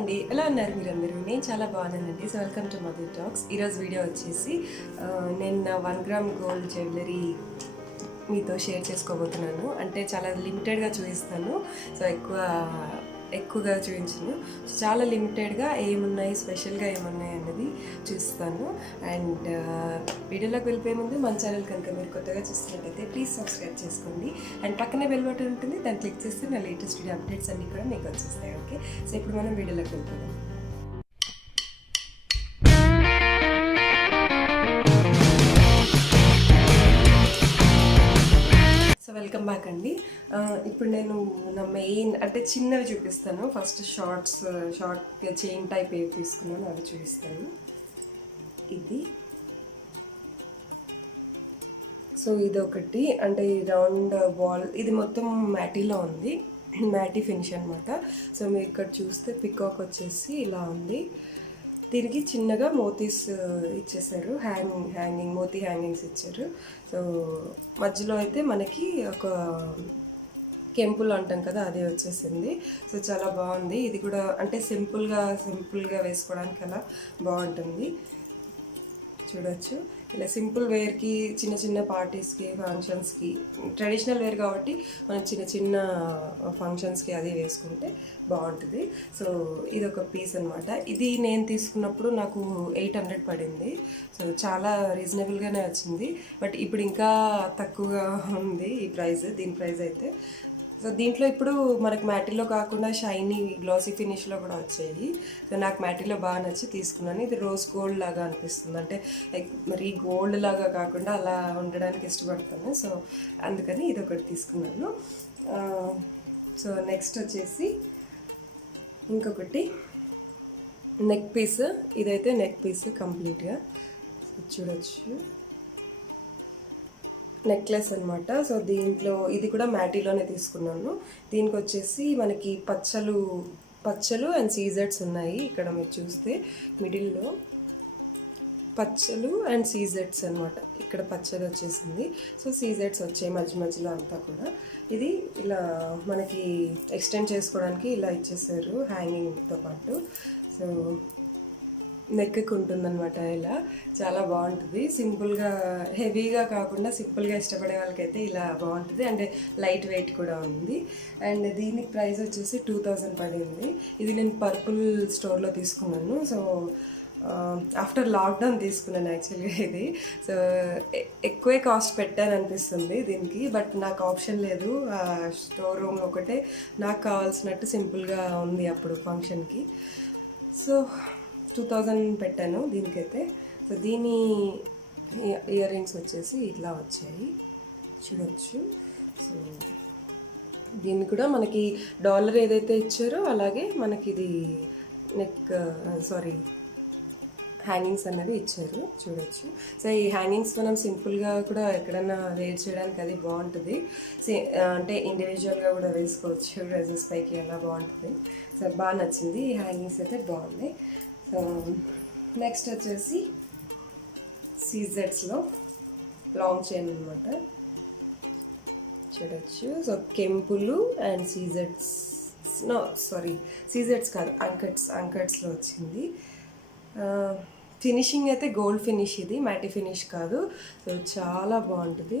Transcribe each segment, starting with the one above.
అండి, ఎలా ఉన్నారు మీరందరూ? నేను చాలా బాగున్నానండి. So welcome to Madhu talks. ఈరోజు వీడియో వచ్చేసి నేను నా 1 గ్రామ్ గోల్డ్ జ్యువెలరీ మీతో షేర్ చేసుకోబోతున్నాను. అంటే చాలా లిమిటెడ్గా చూపిస్తాను. సో ఎక్కువగా చూపించను. సో చాలా లిమిటెడ్గా ఏమున్నాయి, స్పెషల్గా ఏమున్నాయి అన్నది చూస్తాను. అండ్ వీడియోలోకి వెళ్ళిపోయే ముందు మన ఛానల్ కనుక మీరు కొత్తగా చూస్తున్నట్టయితే ప్లీజ్ సబ్స్క్రైబ్ చేసుకోండి. అండ్ పక్కనే బెల్ బటన్ ఉంటుంది, దాన్ని క్లిక్ చేస్తే నా లేటెస్ట్ వీడియో అప్డేట్స్ అన్నీ కూడా మీకు వచ్చేస్తాయి. ఓకే, సో ఇప్పుడు మనం వీడియోలోకి వెళ్ళిపోదాం. సో వెల్కమ్ బ్యాక్ అండి. ఇప్పుడు నేను నా మెయిన్ అంటే చిన్నవి చూపిస్తాను. ఫస్ట్ షార్ట్ చైన్ టైప్ ఏవి తీసుకున్నాను అవి చూపిస్తాను. ఇది సో ఇది ఒకటి, అంటే రౌండ్ బాల్, ఇది మొత్తం మ్యాటీలో ఉంది, మ్యాటీ ఫినిష్ అనమాట. సో మీరు ఇక్కడ చూస్తే పికాక్ వచ్చేసి ఇలా ఉంది. దీనికి చిన్నగా మోతీస్ ఇచ్చేసారు, హ్యాంగింగ్ మోతీ హ్యాంగింగ్స్ ఇచ్చారు. సో మధ్యలో అయితే మనకి ఒక కెంపుల్ అంటాం కదా, అది వచ్చేసింది. సో చాలా బాగుంది. ఇది కూడా అంటే సింపుల్గా వేసుకోవడానికి అలా బాగుంటుంది. చూడొచ్చు, ఇలా సింపుల్ వేర్కి, చిన్న చిన్న పార్టీస్కి, ఫంక్షన్స్కి, ట్రెడిషనల్ వేర్ కాబట్టి మనం చిన్న చిన్న ఫంక్షన్స్కి అది వేసుకుంటే బాగుంటుంది. సో ఇది ఒక పీస్ అనమాట. ఇది నేను తీసుకున్నప్పుడు నాకు 800 పడింది. సో చాలా రీజనబుల్గానే వచ్చింది. బట్ ఇప్పుడు ఇంకా తక్కువగా ఉంది ఈ ప్రైస్, దీని ప్రైస్ అయితే. సో దీంట్లో ఇప్పుడు మనకు మ్యాటీలో కాకుండా షైనీ గ్లాసీ ఫినిష్లో కూడా వచ్చాయి. సో నాకు మ్యాటీలో బాగా నచ్చి తీసుకున్నాను. ఇది రోజ్ గోల్డ్ లాగా అనిపిస్తుంది, అంటే మరి గోల్డ్ లాగా కాకుండా అలా ఉండడానికి ఇష్టపడతాను. సో అందుకని ఇది ఒకటి తీసుకున్నాను. సో నెక్స్ట్ వచ్చేసి ఇంకొకటి నెక్ పీస్. ఇదైతే నెక్ పీస్ కంప్లీట్గా చూడొచ్చు, నెక్లెస్ అనమాట. సో దీంట్లో ఇది కూడా మ్యాటీలోనే తీసుకున్నాను. దీనికి వచ్చేసి మనకి పచ్చలు అండ్ సీజెడ్స్ ఉన్నాయి. ఇక్కడ మీరు చూస్తే మిడిల్లో పచ్చలు అండ్ సీజెడ్స్ అనమాట. ఇక్కడ పచ్చలు వచ్చేసింది, సో సీజెడ్స్ వచ్చాయి మధ్యలో అంతా కూడా. ఇది ఇలా మనకి ఎక్స్టెండ్ చేసుకోవడానికి ఇలా ఇచ్చేసారు హ్యాంగింగ్తో పాటు. సో నెక్కి ఉంటుందన్నమాట. ఇలా చాలా బాగుంటుంది, సింపుల్గా హెవీగా కాకుండా సింపుల్గా ఇష్టపడే వాళ్ళకైతే ఇలా బాగుంటుంది. అండ్ లైట్ వెయిట్ కూడా ఉంది. అండ్ దీనికి ప్రైస్ వచ్చేసి 2000 పడింది. ఇది నేను పర్పుల్ స్టోర్లో తీసుకున్నాను. సో ఆఫ్టర్ లాక్డౌన్ తీసుకున్నాను యాక్చువల్గా ఇది. సో ఎక్కువే కాస్ట్ పెట్టాను అనిపిస్తుంది దీనికి, బట్ నాకు ఆప్షన్ లేదు. స్టోర్ రూమ్ ఒకటే నాకు కావాల్సినట్టు సింపుల్గా ఉంది అప్పుడు ఫంక్షన్కి. సో 2000 పెట్టాను దీనికైతే. సో దీని ఇయర్ రింగ్స్ వచ్చేసి ఇట్లా వచ్చాయి, చూడొచ్చు. సో దీన్ని కూడా మనకి డాలర్ ఏదైతే ఇచ్చారో అలాగే మనకి ఇది హ్యాంగింగ్స్ అన్నది ఇచ్చారు, చూడొచ్చు. సో ఈ హ్యాంగింగ్స్ మనం సింపుల్గా కూడా ఎక్కడన్నా వేర్ చేయడానికి అది బాగుంటుంది. అంటే ఇండివిజువల్గా కూడా వేసుకోవచ్చు, డ్రెస్సెస్ పైకి అలా బాగుంటుంది. సో బాగా నచ్చింది, ఈ హ్యాంగింగ్స్ అయితే బాగున్నాయి. సో నెక్స్ట్ వచ్చేసి సీజెడ్స్లో లాంగ్ చైన్ అనమాట, చూడొచ్చు. సో కెంపులు అండ్ సీజెడ్స్ కాదు, అంకట్స్లో వచ్చింది. ఫినిషింగ్ అయితే గోల్డ్ ఫినిష్, ఇది మ్యాటీ ఫినిష్ కాదు. సో చాలా బాగుంటుంది,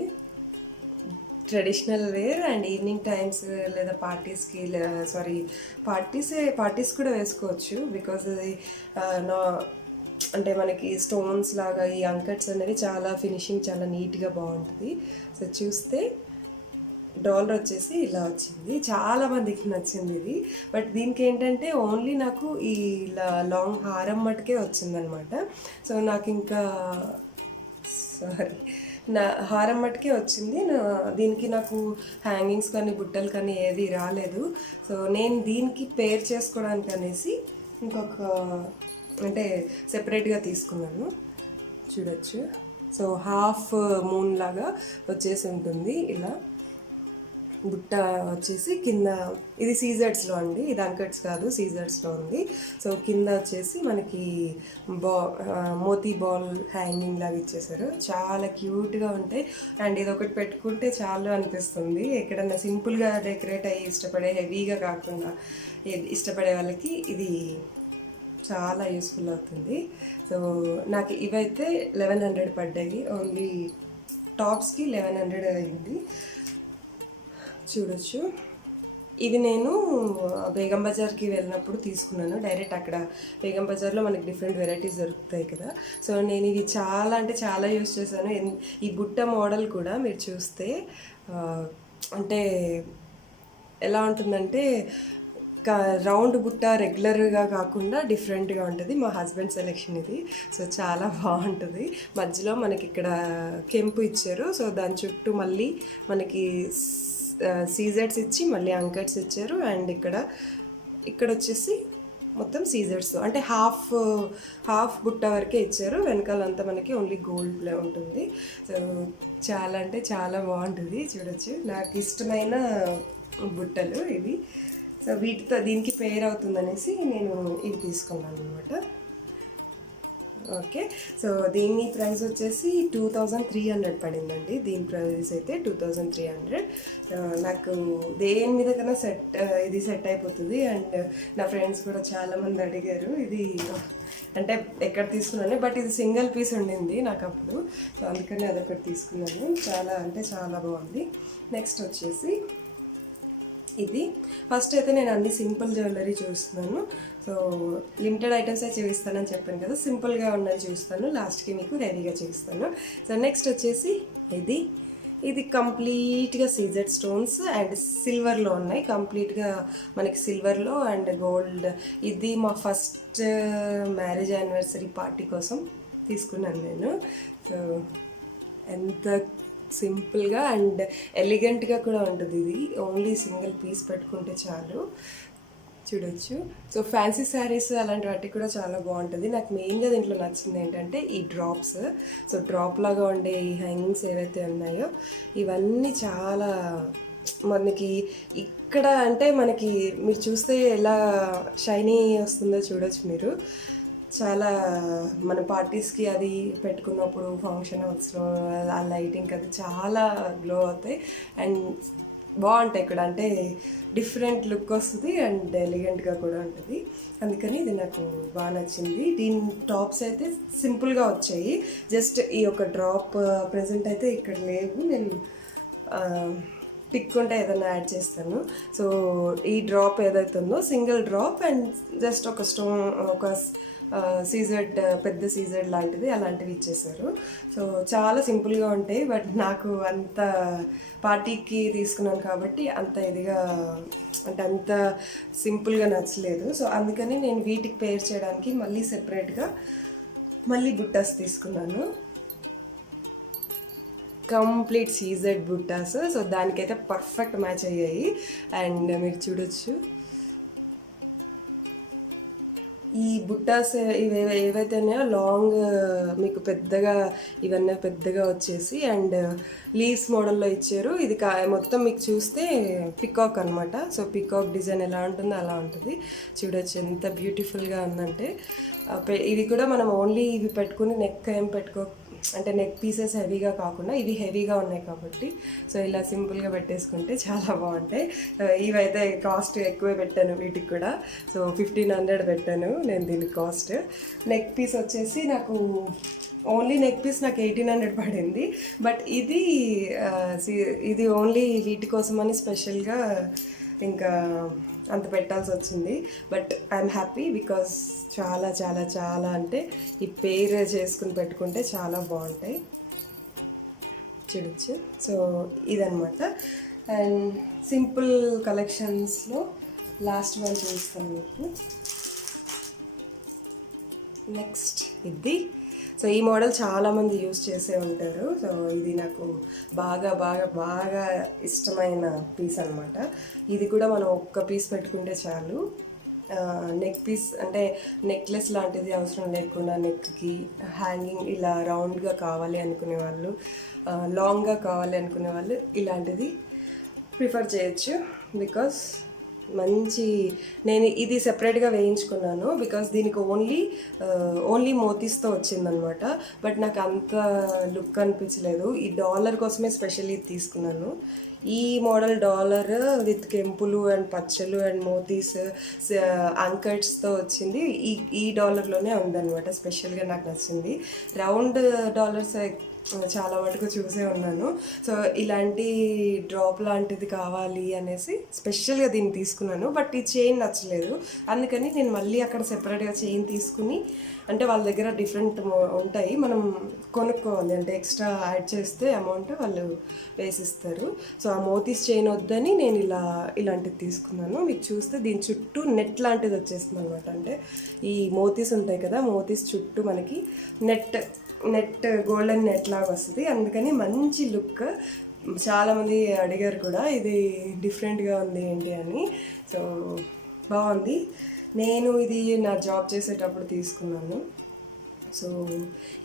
traditional wear and evening times లేదా పార్టీస్ కూడా వేసుకోవచ్చు. బికాజ్ అది అంటే మనకి స్టోన్స్ లాగా ఈ అంకట్స్ అనేవి చాలా ఫినిషింగ్ చాలా నీట్గా బాగుంటుంది. సో చూస్తే డాలర్ వచ్చేసి ఇలా వచ్చింది, చాలా మందికి నచ్చింది ఇది. బట్ దీనికి ఏంటంటే ఓన్లీ నాకు ఈ లాంగ్ హారం మటుకే వచ్చిందనమాట. సో నాకు ఇంకా నా హారం మట్టుకే వచ్చింది. దీనికి నాకు హ్యాంగింగ్స్ కానీ బుట్టలు కానీ ఏది రాలేదు. సో నేను దీనికి పేర్ చేసుకోవడానికి అనేసి ఇంకొక అంటే సెపరేట్గా తీసుకున్నాను, చూడొచ్చు. సో హాఫ్ మూన్ లాగా వచ్చేసి ఉంటుంది ఇలా. బుట్ట వచ్చేసి కింద, ఇది సీజర్స్లో అండి, ఇది అంకట్స్ కాదు, సీజర్స్లో ఉంది. సో కింద వచ్చేసి మనకి మోతీ బాల్ హ్యాంగింగ్ లాగా ఇచ్చేసారు, చాలా క్యూట్గా ఉంటాయి. అండ్ ఇది ఒకటి పెట్టుకుంటే చాలా అనిపిస్తుంది, ఎక్కడన్నా సింపుల్గా డెకరేట్ అయ్యి ఇష్టపడే హెవీగా కాకుండా ఇష్టపడే వాళ్ళకి ఇది చాలా యూస్ఫుల్ అవుతుంది. సో నాకు ఇవైతే 1100 పడ్డాయి, ఓన్లీ టాప్స్కి 1100 అయింది. చూడొచ్చు. ఇది నేను బేగం బజార్కి వెళ్ళినప్పుడు తీసుకున్నాను. డైరెక్ట్ అక్కడ బేగం బజార్లో మనకి డిఫరెంట్ వెరైటీస్ దొరుకుతాయి కదా. సో నేను ఇవి చాలా అంటే చాలా యూస్ చేశాను. ఈ బుట్ట మోడల్ కూడా మీరు చూస్తే అంటే ఎలా ఉంటుందంటే రౌండ్ బుట్ట రెగ్యులర్గా కాకుండా డిఫరెంట్గా ఉంటుంది. మా హస్బెండ్ సెలెక్షన్ ఇది. సో చాలా బాగుంటుంది. మధ్యలో మనకి ఇక్కడ కెంపు ఇచ్చారు. సో దాని చుట్టూ మళ్ళీ మనకి సీజర్స్ ఇచ్చి మళ్ళీ అంకట్స్ ఇచ్చారు. అండ్ ఇక్కడ వచ్చేసి మొత్తం సీజర్స్ అంటే హాఫ్ బుట్ట వరకే ఇచ్చారు. వెనకాలంతా మనకి ఓన్లీ గోల్డ్ ప్లే ఉంటుంది. సో చాలా అంటే చాలా బాగుంటుంది. చూడొచ్చు, నాకు ఇష్టమైన బుట్టలు ఇవి. సో వీటితో దీనికి పేర్ అవుతుందనేసి నేను ఇవి తీసుకున్నాను అనమాట. ఓకే, సో దీని ప్రైస్ వచ్చేసి 2300 పడిందండి. దీని ప్రైస్ అయితే 2300. నాకు దేని మీద కన్నా ఇది సెట్ అయిపోతుంది. అండ్ నా ఫ్రెండ్స్ కూడా చాలామంది అడిగారు ఇది అంటే ఎక్కడ తీసుకున్నాను, బట్ ఇది సింగిల్ పీస్ ఉండింది నాకు అప్పుడు. సో అందుకని అదొకటి తీసుకున్నాను. చాలా అంటే చాలా బాగుంది. నెక్స్ట్ వచ్చేసి ఇది ఫస్ట్ అయితే నేను అన్ని సింపుల్ జ్యువెలరీ చూస్తున్నాను. సో లిమిటెడ్ ఐటమ్స్ చూపిస్తానని చెప్పాను కదా, సింపుల్గా ఉన్నది చూస్తాను, లాస్ట్కి మీకు హెవీగా చూపిస్తాను. సో నెక్స్ట్ వచ్చేసి ఇది కంప్లీట్గా సీజెడ్ స్టోన్స్ అండ్ సిల్వర్లో ఉన్నాయి. కంప్లీట్గా మనకి సిల్వర్లో అండ్ గోల్డ్. ఇది మా ఫస్ట్ మ్యారేజ్ యానివర్సరీ పార్టీ కోసం తీసుకున్నాను నేను. సో ఎంత సింపుల్గా అండ్ ఎలిగెంట్గా కూడా ఉంటుంది. ఇది ఓన్లీ సింగిల్ పీస్ పెట్టుకుంటే చాలు. చూడొచ్చు. సో ఫ్యాన్సీ శారీస్ అలాంటి వాటికి కూడా చాలా బాగుంటుంది. నాకు మెయిన్గా దీంట్లో నచ్చింది ఏంటంటే ఈ డ్రాప్స్. సో డ్రాప్ లాగా ఉండే ఈ హ్యాంగింగ్స్ ఏవైతే ఉన్నాయో ఇవన్నీ చాలా మనకి ఇక్కడ అంటే మనకి మీరు చూస్తే ఎలా షైనీ వస్తుందో చూడొచ్చు మీరు. చాలా మన పార్టీస్కి అది పెట్టుకున్నప్పుడు ఫంక్షన్ హౌస్లో ఆ లైటింగ్ అది చాలా గ్లో అవుతాయి అండ్ బాగుంటాయి ఇక్కడ. అంటే డిఫరెంట్ లుక్ వస్తుంది అండ్ ఎలిగెంట్గా కూడా ఉంటుంది. అందుకని ఇది నాకు బాగా నచ్చింది. దీని టాప్స్ అయితే సింపుల్గా వచ్చాయి. జస్ట్ ఈ ఒక డ్రాప్ ప్రెజెంట్ అయితే ఇక్కడ లేవు. నేను పిక్ ఉంటే ఏదైనా యాడ్ చేస్తాను. సో ఈ డ్రాప్ ఏదైతుందో సింగిల్ డ్రాప్ అండ్ జస్ట్ ఒక స్టోన్, ఒక సీజెడ్ పెద్ద సీజెడ్ లాంటిది అలాంటివి ఇచ్చేసారు. సో చాలా సింపుల్గా ఉంటాయి. బట్ నాకు అంత పార్టీకి తీసుకున్నాను కాబట్టి అంత ఇదిగా అంటే అంత సింపుల్గా నచ్చలేదు. సో అందుకని నేను వీటికి పేర్ చేయడానికి మళ్ళీ సెపరేట్గా మళ్ళీ బుట్టాస్ తీసుకున్నాను. కంప్లీట్ సీజెడ్ బుట్టాస్. సో దానికైతే పర్ఫెక్ట్ మ్యాచ్ అయ్యాయి. అండ్ మీరు చూడొచ్చు ఈ బుట్టాస్ ఇవి ఏవైతే ఉన్నాయో లాంగ్ మీకు పెద్దగా ఇవన్నీ పెద్దగా వచ్చేసి అండ్ లీవ్స్ మోడల్లో ఇచ్చారు. ఇది మొత్తం మీకు చూస్తే పికాక్ అనమాట. సో పికాక్ డిజైన్ ఎలా ఉంటుందో అలా ఉంటుంది. చూడొచ్చు ఎంత బ్యూటిఫుల్గా ఉందంటే. ఇది కూడా మనం ఓన్లీ ఇవి పెట్టుకుని నెక్ ఏం అంటే నెక్ పీసెస్ హెవీగా కాకుండా ఇవి హెవీగా ఉన్నాయి కాబట్టి సో ఇలా సింపుల్గా పెట్టేసుకుంటే చాలా బాగుంటాయి. ఇవైతే కాస్ట్ ఎక్కువే పెట్టాను వీటికి కూడా. సో 1500 పెట్టాను నేను దీనికి కాస్ట్. నెక్ పీస్ వచ్చేసి నాకు ఓన్లీ నెక్ పీస్ నాకు 1800 పడింది. బట్ ఇది ఓన్లీ వీటి కోసమని స్పెషల్గా ఇంకా అంత పెట్టాల్సి వచ్చింది. బట్ ఐఎమ్ హ్యాపీ బికాస్ చాలా చాలా చాలా అంటే ఈ పేర్ చేసుకుని పెట్టుకుంటే చాలా బాగుంటాయి. చూడొచ్చు. సో ఇదనమాట. అండ్ సింపుల్ కలెక్షన్స్లో లాస్ట్ వన్ చూస్తాను మీకు. నెక్స్ట్ ఇది. సో ఈ మోడల్ చాలామంది యూస్ చేసే ఉంటారు. సో ఇది నాకు బాగా బాగా బాగా ఇష్టమైన పీస్ అనమాట. ఇది కూడా మనం ఒక్క పీస్ పెట్టుకుంటే చాలు. నెక్ పీస్ అంటే నెక్లెస్ లాంటిది అవసరం లేకుండా నెక్కి హ్యాంగింగ్ ఇలా రౌండ్గా కావాలి అనుకునే వాళ్ళు, లాంగ్గా కావాలి అనుకునే వాళ్ళు ఇలాంటిది ప్రిఫర్ చేయొచ్చు. బికాస్ నేను ఇది సెపరేట్గా వేయించుకున్నాను బికాస్ దీనికి ఓన్లీ మోతీస్తో వచ్చిందనమాట. బట్ నాకు అంత లుక్ అనిపించలేదు. ఈ డాలర్ కోసమే స్పెషల్లీ తీసుకున్నాను. ఈ మోడల్ డాలర్ విత్ కెంపులు అండ్ పచ్చలు అండ్ మోతీస్ అంకట్స్తో వచ్చింది. ఈ డాలర్లోనే ఉందన్నమాట. స్పెషల్గా నాకు నచ్చింది. రౌండ్ డాలర్స్ చాలా మటుకు చూసే ఉన్నాను. సో ఇలాంటి డ్రాప్ లాంటిది కావాలి అనేసి స్పెషల్గా దీన్ని తీసుకున్నాను. బట్ ఈ చైన్ నచ్చలేదు, అందుకని నేను మళ్ళీ అక్కడ సెపరేట్గా చైన్ తీసుకుని, అంటే వాళ్ళ దగ్గర డిఫరెంట్ ఉంటాయి, మనం కొనుక్కోవాలి, అంటే ఎక్స్ట్రా యాడ్ చేస్తే అమౌంట్ వాళ్ళు వేసిస్తారు. సో ఆ మోతీస్ చైన్ వద్దని నేను ఇలాంటిది తీసుకున్నాను. మీకు చూస్తే దీని చుట్టూ నెట్ లాంటిది వచ్చేస్తుంది అనమాట. అంటే ఈ మోతీస్ ఉంటాయి కదా, మోతీస్ చుట్టూ మనకి నెట్ గోల్డెన్ నెట్ లాగా వస్తుంది. అందుకని మంచి లుక్. చాలామంది అడిగారు కూడా ఇది డిఫరెంట్గా ఉంది ఏంటి అని. సో బాగుంది. నేను ఇది నా జాబ్ చేసేటప్పుడు తీసుకున్నాను. సో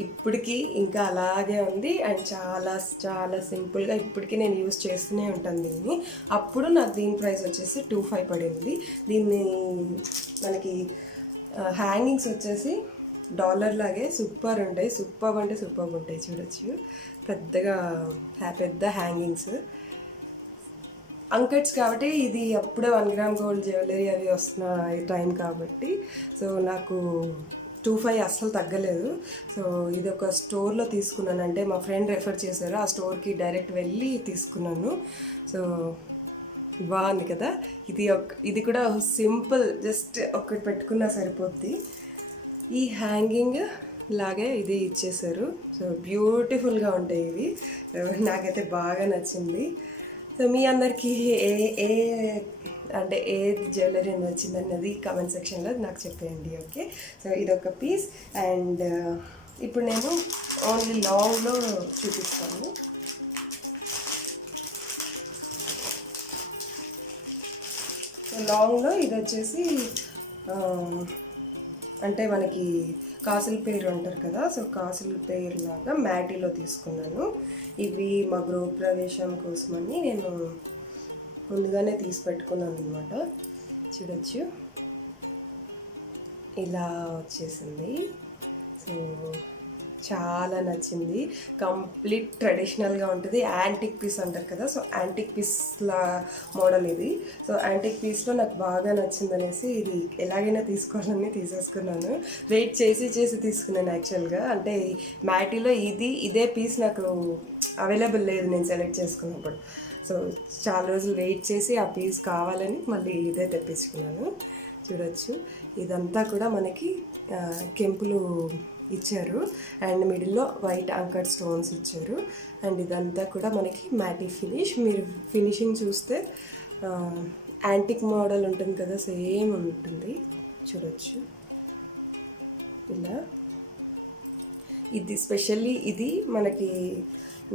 ఇప్పటికీ ఇంకా అలాగే ఉంది అండ్ చాలా చాలా సింపుల్గా ఇప్పటికీ నేను యూజ్ చేస్తూనే ఉంటాను దీన్ని. అప్పుడు నాకు దీని ప్రైస్ వచ్చేసి 25 పడింది. దీన్ని మనకి హ్యాంగింగ్స్ వచ్చేసి డాలర్ లాగే సూపర్ ఉంటాయి. సూపర్ అంటే సూపర్ ఉంటాయి, చూడొచ్చు. పెద్ద హ్యాంగింగ్స్ అంకట్స్ కాబట్టి ఇది అప్పుడే 1 గ్రామ్ గోల్డ్ జ్యువెలరీ అవి వస్తున్న టైం కాబట్టి సో నాకు 25 అస్సలు తగ్గలేదు. సో ఇది ఒక స్టోర్లో తీసుకున్నాను, అంటే మా ఫ్రెండ్ రెఫర్ చేశారు, ఆ స్టోర్కి డైరెక్ట్ వెళ్ళి తీసుకున్నాను. సో బాగుంది కదా. ఇది కూడా సింపుల్, జస్ట్ ఒకటి పెట్టుకున్నా సరిపోద్ది. ఈ హ్యాంగింగ్ లాగే ఇది ఇచ్చేసారు. సో బ్యూటిఫుల్గా ఉంటాయి ఇవి. నాకైతే బాగా నచ్చింది. సో మీ అందరికీ ఏ అంటే ఏ జ్యువెలరీ నచ్చింది అన్నది కామెంట్ సెక్షన్లో నాకు చెప్పేయండి. ఓకే, సో ఇదొక పీస్. అండ్ ఇప్పుడు నేను ఓన్లీ లాంగ్లో చూపిస్తాను. సో లాంగ్లో ఇది వచ్చేసి అంటే మనకి కాసుల పేరు అంటారు కదా, సో కాసుల పేరు లాగా మ్యాటీలో తీసుకున్నాను. ఇవి మా గృహప్రవేశం కోసమని నేను ముందుగానే తీసి పెట్టుకున్నాను అనమాట. చూడొచ్చు, ఇలా వచ్చేసింది. సో చాలా నచ్చింది. కంప్లీట్ ట్రెడిషనల్గా ఉంటుంది. యాంటిక్ పీస్ అంటారు కదా, సో యాంటిక్ పీస్లా మోడల్ ఇది. సో యాంటిక్ పీస్లో నాకు బాగా నచ్చింది అనేసి ఇది ఎలాగైనా తీసుకోవాలని తీసేసుకున్నాను. వెయిట్ చేసి తీసుకున్నాను యాక్చువల్గా. అంటే మ్యాటీలో ఇదే పీస్ నాకు అవైలబుల్ లేదు నేను సెలెక్ట్ చేసుకున్నప్పుడు. సో చాలా రోజులు వెయిట్ చేసి ఆ పీస్ కావాలని మళ్ళీ ఇదే తెప్పించుకున్నాను. చూడొచ్చు, ఇదంతా కూడా మనకి కెంపులు ఇచ్చారు అండ్ మిడిల్లో వైట్ అంకర్ స్టోన్స్ ఇచ్చారు. అండ్ ఇదంతా కూడా మనకి మ్యాటీ ఫినిష్. మీరు ఫినిషింగ్ చూస్తే యాంటిక్ మోడల్ ఉంటుంది కదా, సేమ్ ఉంటుంది. చూడొచ్చు, ఇలా ఇది స్పెషల్లీ ఇది మనకి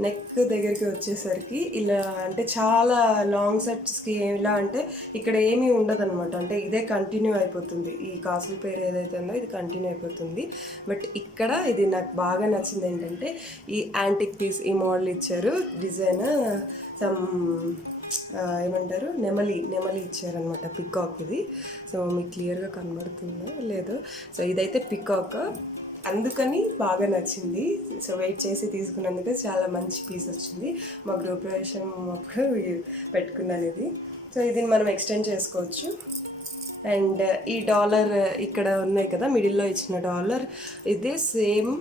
నెక్ దగ్గరికి వచ్చేసరికి ఇలా, అంటే చాలా లాంగ్ సెట్స్కి ఎలా అంటే ఇక్కడ ఏమీ ఉండదు అనమాట. అంటే ఇదే కంటిన్యూ అయిపోతుంది. ఈ కాసుల పేరు ఏదైతే ఉందో ఇది కంటిన్యూ అయిపోతుంది. బట్ ఇక్కడ ఇది నాకు బాగా నచ్చింది ఏంటంటే ఈ యాంటిక్ పీస్, ఈ మోడల్ ఇచ్చారు. డిజైన్ సమ్ ఏమంటారు నెమలి ఇచ్చారనమాట, పికాక్ ఇది. సో మీకు క్లియర్గా కనబడుతుందో లేదో. సో ఇదైతే పికాక్, అందుకని బాగా నచ్చింది. సో వెయిట్ చేసి తీసుకున్నందుకు చాలా మంచి పీస్ వచ్చింది. మా గృహప్రవేశం అప్పుడు పెట్టుకున్నాను ఇది. సో ఇది మనం ఎక్స్టెండ్ చేసుకోవచ్చు. అండ్ ఈ డాలర్ ఇక్కడ ఉన్నాయి కదా, మిడిల్లో ఇచ్చిన డాలర్ ఇదే సేమ్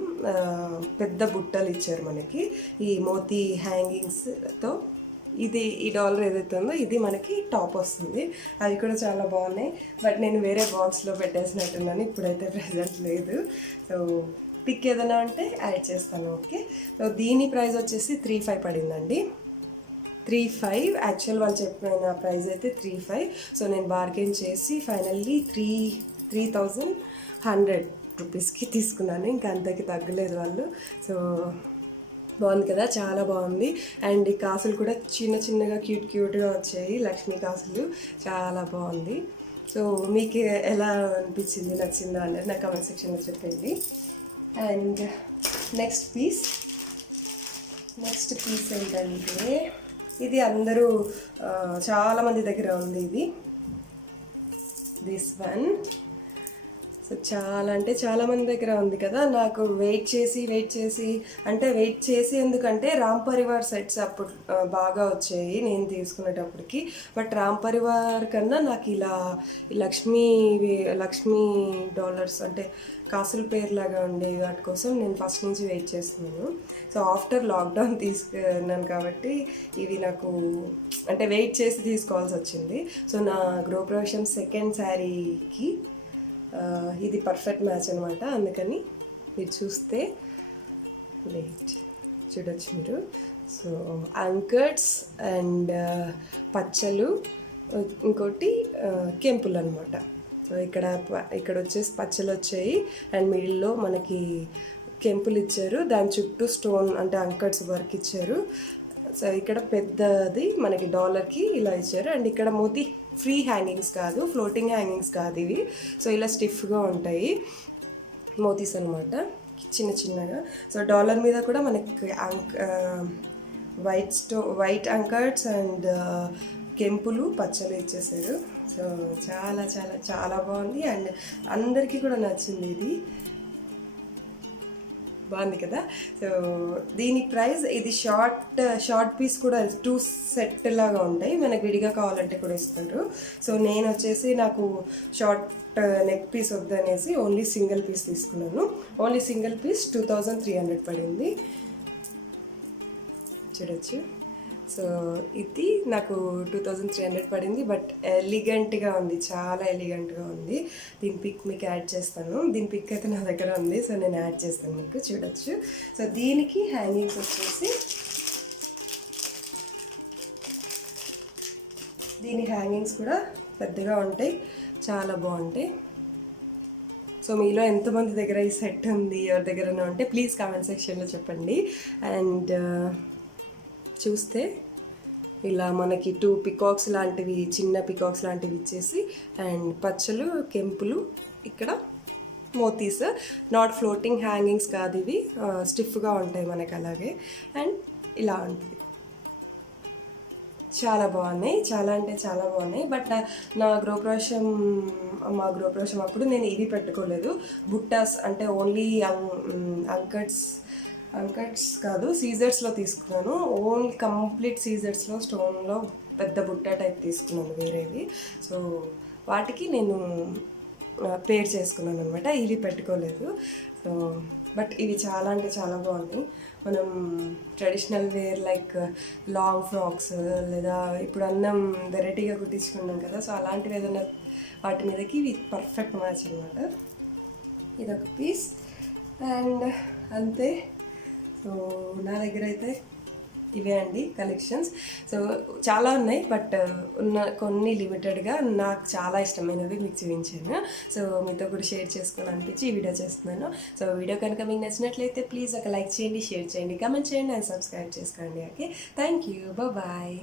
పెద్ద బుట్టలు ఇచ్చారు మనకి ఈ మోతీ హ్యాంగింగ్స్తో. ఈ డాలర్ ఏదైతే ఉందో ఇది మనకి టాప్ వస్తుంది. అవి కూడా చాలా బాగున్నాయి. బట్ నేను వేరే బాక్స్లో పెట్టేసినట్టున్నాను, ఇప్పుడైతే ప్రెజెంట్ లేదు. సో పిక్ ఏదైనా ఉంటే యాడ్ చేస్తాను. ఓకే, సో దీని ప్రైస్ వచ్చేసి 35 పడిందండి. 35 యాక్చువల్ వాళ్ళు చెప్పిన ప్రైస్ అయితే 35. సో నేను బార్గెన్ చేసి ఫైనల్లీ 3,100 రూపీస్కి తీసుకున్నాను. ఇంకా అంతకి తగ్గలేదు వాళ్ళు. సో బాగుంది కదా, చాలా బాగుంది. అండ్ ఈ కాసులు కూడా చిన్నగా క్యూట్గా వచ్చాయి, లక్ష్మీ కాసులు. చాలా బాగుంది. సో మీకు ఎలా అనిపించింది, నచ్చిందా అనేది నా కామెంట్ సెక్షన్లో చెప్పండి. అండ్ నెక్స్ట్ పీస్ ఏంటంటే ఇది అందరూ చాలామంది దగ్గర ఉంది ఇది, దిస్ వన్. సో చాలా అంటే చాలా మంది దగ్గర ఉంది కదా, నాకు వెయిట్ చేసి ఎందుకంటే రామ్ పరివార్ సెట్స్ అప్పుడు బాగా వచ్చాయి నేను తీసుకునేటప్పటికి. బట్ రామ్ పరివార్ కన్నా నాకు ఇలా లక్ష్మీ డాలర్స్ అంటే కాసుల పేరులాగా ఉండే వాటి కోసం నేను ఫస్ట్ నుంచి వెయిట్ చేస్తున్నాను. సో ఆఫ్టర్ లాక్డౌన్ తీసుకున్నాను కాబట్టి ఇవి నాకు అంటే వెయిట్ చేసి తీసుకోవాల్సి వచ్చింది. సో నా గృహప్రవేశం సెకండ్ శారీకి ఇది పర్ఫెక్ట్ మ్యాచ్ అనమాట. అందుకని మీరు చూస్తే చూడొచ్చు మీరు. సో అంకర్స్ అండ్ పచ్చలు, ఇంకోటి కెంపులు అనమాట. సో ఇక్కడ వచ్చేసి పచ్చలు వచ్చాయి అండ్ మిడిల్లో మనకి కెంపులు ఇచ్చారు, దాని చుట్టూ స్టోన్ అంటే అంకర్స్ వర్క్ ఇచ్చారు. సో ఇక్కడ పెద్దది మనకి డాలర్కి ఇలా ఇచ్చారు అండ్ ఇక్కడ మోతీ ఫ్రీ హ్యాంగింగ్స్ కాదు, ఫ్లోటింగ్ హ్యాంగింగ్స్ కాదు ఇవి. సో ఇలా స్టిఫ్గా ఉంటాయి మోతీస్ అనమాట, చిన్న చిన్నగా. సో డాలర్ మీద కూడా మనకి వైట్ అంకర్స్ అండ్ కెంపులు పచ్చలు ఇచ్చేసారు. సో చాలా చాలా చాలా బాగుంది అండ్ అందరికీ కూడా నచ్చింది. ఇది బాగుంది కదా. సో దీని ప్రైస్, ఇది షార్ట్ పీస్ కూడా 2 సెట్ లాగా ఉంటాయి, మనకు విడిగా కావాలంటే కూడా ఇస్తారు. సో నేను వచ్చేసి నాకు షార్ట్ నెక్ పీస్ వద్దనేసి ఓన్లీ సింగిల్ పీస్ తీసుకున్నాను. ఓన్లీ సింగిల్ పీస్ 2300 పడింది, చూడొచ్చు. సో ఇది నాకు 2300 పడింది. బట్ ఎలిగెంట్గా ఉంది, చాలా ఎలిగెంట్గా ఉంది. దీని పిక్ మీకు యాడ్ చేస్తాను, దీని పిక్ అయితే నా దగ్గర ఉంది. సో నేను యాడ్ చేస్తాను, మీకు చూడొచ్చు. సో దీనికి హ్యాంగింగ్స్ వచ్చేసి, దీని హ్యాంగింగ్స్ కూడా పెద్దగా ఉంటాయి, చాలా బాగుంటాయి. సో మీలో ఎంతమంది దగ్గర ఈ సెట్ ఉంది, ఎవరి దగ్గర ఉంటే ప్లీజ్ కామెంట్ సెక్షన్లో చెప్పండి. అండ్ చూస్తే ఇలా మనకి 2 పికాక్స్ లాంటివి, చిన్న పికాక్స్ లాంటివి ఇచ్చేసి అండ్ పచ్చలు, కెంపులు, ఇక్కడ మోతీస్, నాట్ ఫ్లోటింగ్ హ్యాంగింగ్స్ కాదు ఇవి, స్టిఫ్గా ఉంటాయి మనకి అలాగే. అండ్ ఇలా ఉంటుంది, చాలా బాగున్నాయి, చాలా అంటే చాలా బాగున్నాయి. బట్ మా గృహప్రవేశం అప్పుడు నేను ఇవి పెట్టుకోలేదు, బుట్టాస్ అంటే ఓన్లీ అంకట్స్ కాదు, సీజర్స్లో తీసుకున్నాను. ఓన్లీ కంప్లీట్ సీజర్స్లో స్టోన్లో పెద్ద బుట్ట టైప్ తీసుకున్నాను వేరేవి. సో వాటికి నేను పేర్ చేసుకున్నాను అనమాట, ఇవి పెట్టుకోలేదు. సో బట్ ఇవి చాలా అంటే చాలా బాగున్నాయి. మనం traditional wear like long frocks, లేదా ఇప్పుడు అన్నం వెరైటీగా కుట్టించుకున్నాం కదా, సో అలాంటివి ఏదైనా వాటి మీదకి ఇవి పర్ఫెక్ట్ మ్యాచ్ అనమాట. ఇదొక పీస్ అండ్ అంతే. సో నా దగ్గర అయితే ఇవే అండి కలెక్షన్స్. సో చాలా ఉన్నాయి, బట్ కొన్ని లిమిటెడ్గా నాకు చాలా ఇష్టమైనవి మీకు చూపించాను. సో మీతో కూడా షేర్ చేసుకోవాలనిపించి ఈ వీడియో చేస్తున్నాను. సో వీడియో కనుక మీకు నచ్చినట్లయితే ప్లీజ్ ఒక లైక్ చేయండి, షేర్ చేయండి, కామెంట్ చేయండి అండ్ సబ్స్క్రైబ్ చేసుకోండి. Okay, thank you, bye.